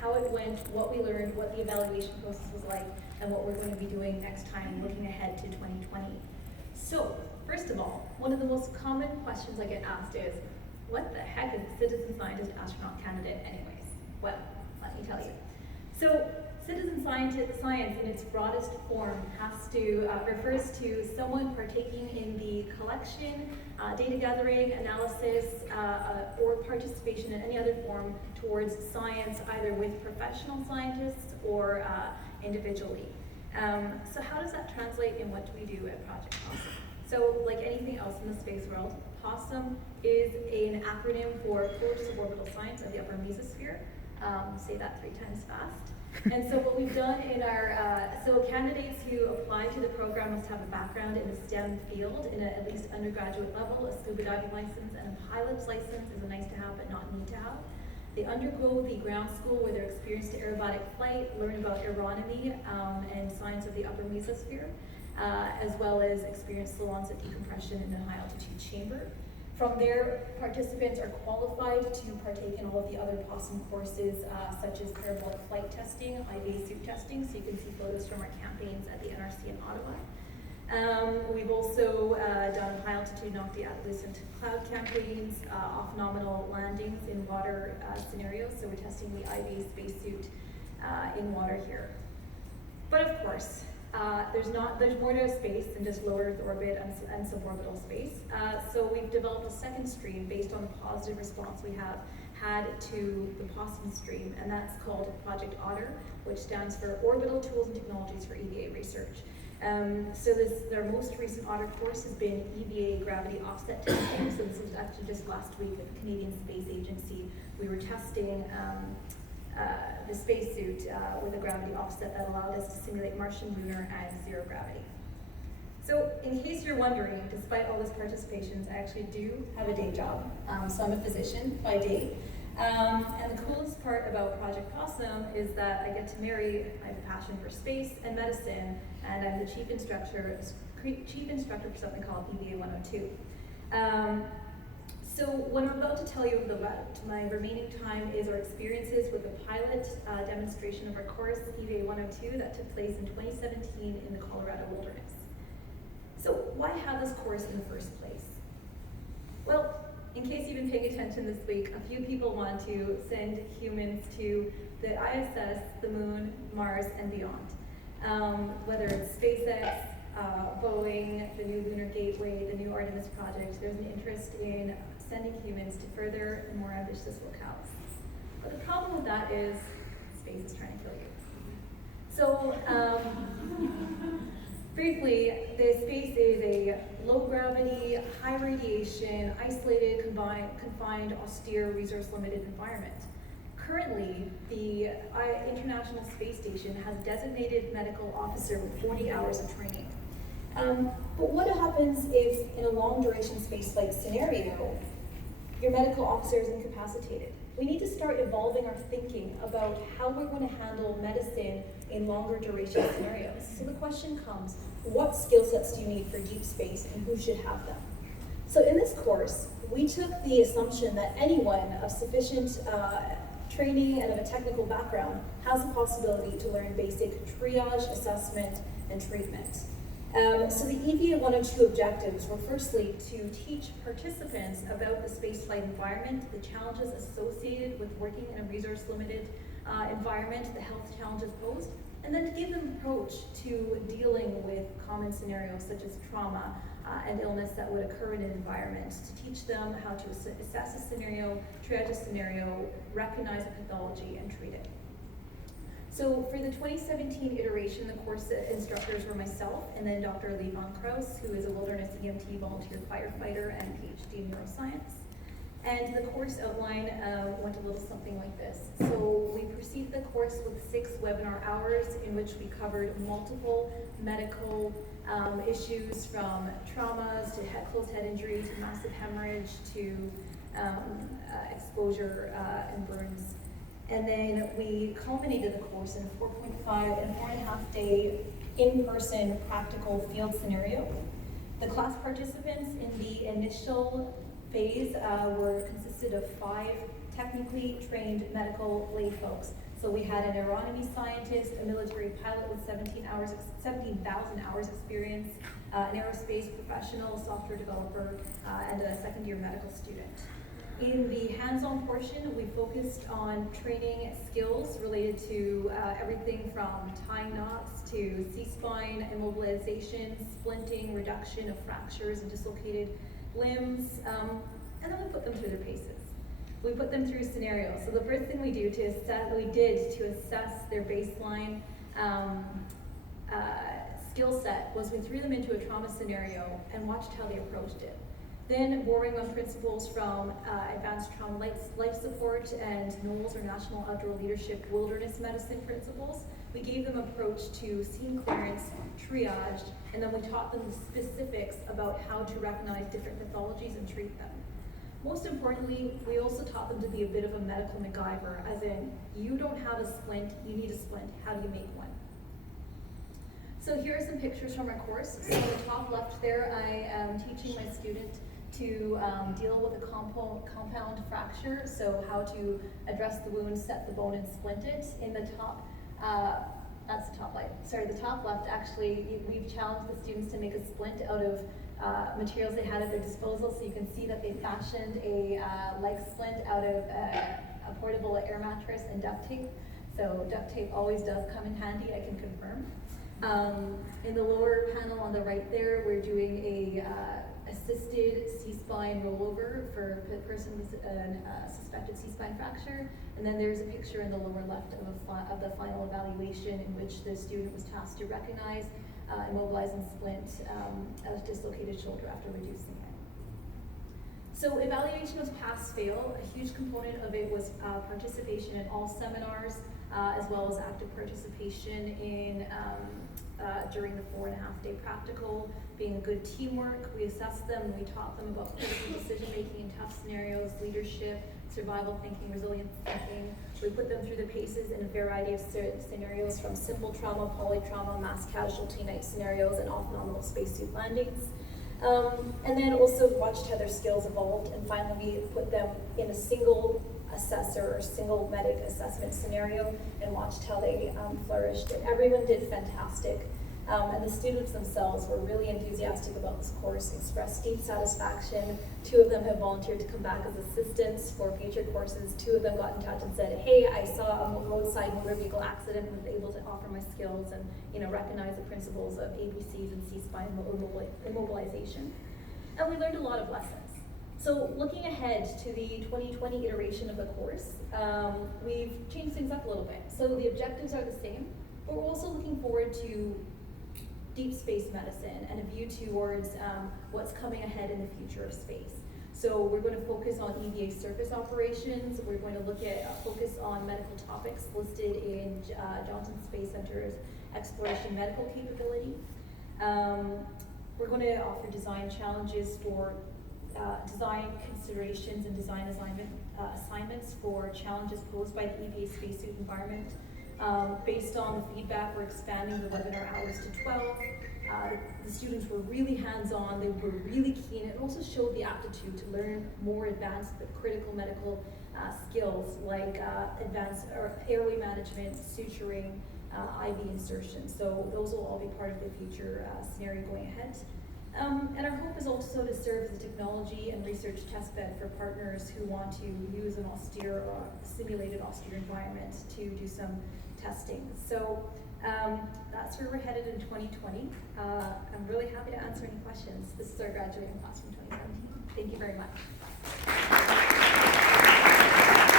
how it went, what we learned, what the evaluation process was like, and what we're going to be doing next time, looking ahead to 2020. So, first of all, one of the most common questions I get asked is, what the heck is a citizen scientist astronaut candidate anyways? Well, let me tell you. So, citizen science in its broadest form refers to someone partaking in the collection, data gathering, analysis, or participation in any other form towards science, either with professional scientists or individually. So how does that translate in what we do at Project Possum? So like anything else in the space world, POSSUM is an acronym for Approach Suborbital Science of the Upper Mesosphere. Say that 3 times fast. And so what we've done in our, so candidates who apply to the program must have a background in the STEM field in at least undergraduate level, a scuba diving license, and a pilot's license is a nice to have but not need to have. They undergo the ground school where they're experienced aerobatic flight, learn about aeronomy and science of the upper mesosphere, as well as experience salons of decompression in a high altitude chamber. From there, participants are qualified to partake in all of the other POSSUM courses, such as parabolic flight testing, IAC suit testing, so you can see photos from our campaigns at the NRC in Ottawa. We've also done high altitude knock the Atlas into cloud campaigns, off nominal landings in water scenarios, so we're testing the IAC spacesuit in water here. But of course, there's more to space than just low Earth orbit and suborbital space. So we've developed a second stream based on the positive response we have had to the POSSUM stream, and that's called Project Otter, which stands for Orbital Tools and Technologies for EVA Research. So their most recent Otter course has been EVA gravity offset testing. So this was actually just last week with the Canadian Space Agency. We were testing the spacesuit with a gravity offset that allowed us to simulate Martian, lunar, and zero gravity. So in case you're wondering, despite all this participation, I actually do have a day job. So I'm a physician by day. And the coolest part about Project Possum is that I get to marry my passion for space and medicine, and I'm the chief instructor for something called EVA 102. So what I'm about to tell you about my remaining time is our experiences with the pilot demonstration of our course, EVA 102, that took place in 2017 in the Colorado wilderness. So why have this course in the first place? Well, in case you've been paying attention this week, a few people want to send humans to the ISS, the Moon, Mars, and beyond. Whether it's SpaceX, Boeing, the new Lunar Gateway, the new Artemis project, there's an interest in sending humans to further and more ambitious locales. But the problem with that is space is trying to kill you. So briefly, the space is a low gravity, high radiation, isolated, confined, austere, resource limited environment. Currently, the International Space Station has a designated medical officer with 40 hours of training. But what happens if, in a long duration spaceflight scenario, your medical officer is incapacitated? We need to start evolving our thinking about how we're going to handle medicine in longer duration scenarios. So the question comes, what skill sets do you need for deep space and who should have them? So in this course, we took the assumption that anyone of sufficient training and of a technical background has the possibility to learn basic triage, assessment, and treatment. So the EVA 102 objectives were firstly to teach participants about the spaceflight environment, the challenges associated with working in a resource-limited environment, the health challenges posed, and then to give them an approach to dealing with common scenarios such as trauma and illness that would occur in an environment, to teach them how to assess a scenario, triage a scenario, recognize a pathology, and treat it. So for the 2017 iteration, the course instructors were myself and then Dr. Levon Krause, who is a wilderness EMT volunteer firefighter and PhD in neuroscience. And the course outline went a little something like this. So we preceded the course with 6 webinar hours in which we covered multiple medical issues, from traumas to closed head injury to massive hemorrhage to exposure and burns. And then we culminated the course in a 4.5 and 4.5 day in-person practical field scenario. The class participants in the initial phase consisted of 5 technically trained medical lay folks. So we had an aeronomy scientist, a military pilot with 17,000 hours experience, an aerospace professional, a software developer, and a second-year medical student. In the hands-on portion, we focused on training skills related to everything from tying knots to C-spine immobilization, splinting, reduction of fractures and dislocated limbs, and then we put them through their paces. We put them through scenarios. So the first thing we did to assess their baseline skill set was we threw them into a trauma scenario and watched how they approached it. Then, borrowing on principles from advanced trauma life support and NOLS, or National Outdoor Leadership Wilderness Medicine principles, we gave them approach to scene clearance, triage, and then we taught them the specifics about how to recognize different pathologies and treat them. Most importantly, we also taught them to be a bit of a medical MacGyver, as in, you don't have a splint, you need a splint, how do you make one? So here are some pictures from our course. So on the top left there, I am teaching my student to deal with a compound fracture, so how to address the wound, set the bone, and splint it. In the top, that's the top right. Sorry, the top left, actually, we've challenged the students to make a splint out of materials they had at their disposal, so you can see that they fashioned a leg splint out of a portable air mattress and duct tape. So duct tape always does come in handy, I can confirm. In the lower panel on the right there, we're doing a assisted C-spine rollover for a person with a suspected C-spine fracture. And then there's a picture in the lower left of the final evaluation in which the student was tasked to recognize, immobilize, and splint a dislocated shoulder after reducing it. So evaluation was pass-fail. A huge component of it was participation in all seminars, as well as active participation in during the 4.5-day practical, being a good teamwork. We assessed them and we taught them about critical decision-making in tough scenarios, leadership, survival thinking, resilience thinking. We put them through the paces in a variety of scenarios, from simple trauma, polytrauma, mass casualty night scenarios, and off-nominal spacesuit landings. And then also watched how their skills evolved, and finally we put them in a single assessor or single medic assessment scenario and watched how they flourished. And everyone did fantastic. And the students themselves were really enthusiastic about this course, expressed deep satisfaction. 2 of them have volunteered to come back as assistants for future courses. 2 of them got in touch and said, hey, I saw a roadside motor vehicle accident and was able to offer my skills and recognize the principles of ABCs and C-spine immobilization. And we learned a lot of lessons. So looking ahead to the 2020 iteration of the course, we've changed things up a little bit. So the objectives are the same, but we're also looking forward to deep space medicine and a view towards what's coming ahead in the future of space. So we're going to focus on EVA surface operations. We're going to focus on medical topics listed in Johnson Space Center's exploration medical capability. We're going to offer design challenges for design considerations and design assignments for challenges posed by the EVA spacesuit environment. Based on the feedback, we're expanding the webinar hours to 12. The students were really hands-on, they were really keen. It also showed the aptitude to learn more advanced but critical medical skills like advanced airway management, suturing, IV insertion. So those will all be part of the future scenario going ahead. And our hope is also to serve as a technology and research testbed for partners who want to use an austere or simulated austere environment to do some testing. So that's where we're headed in 2020. I'm really happy to answer any questions. This is our graduating class from 2017. Thank you very much.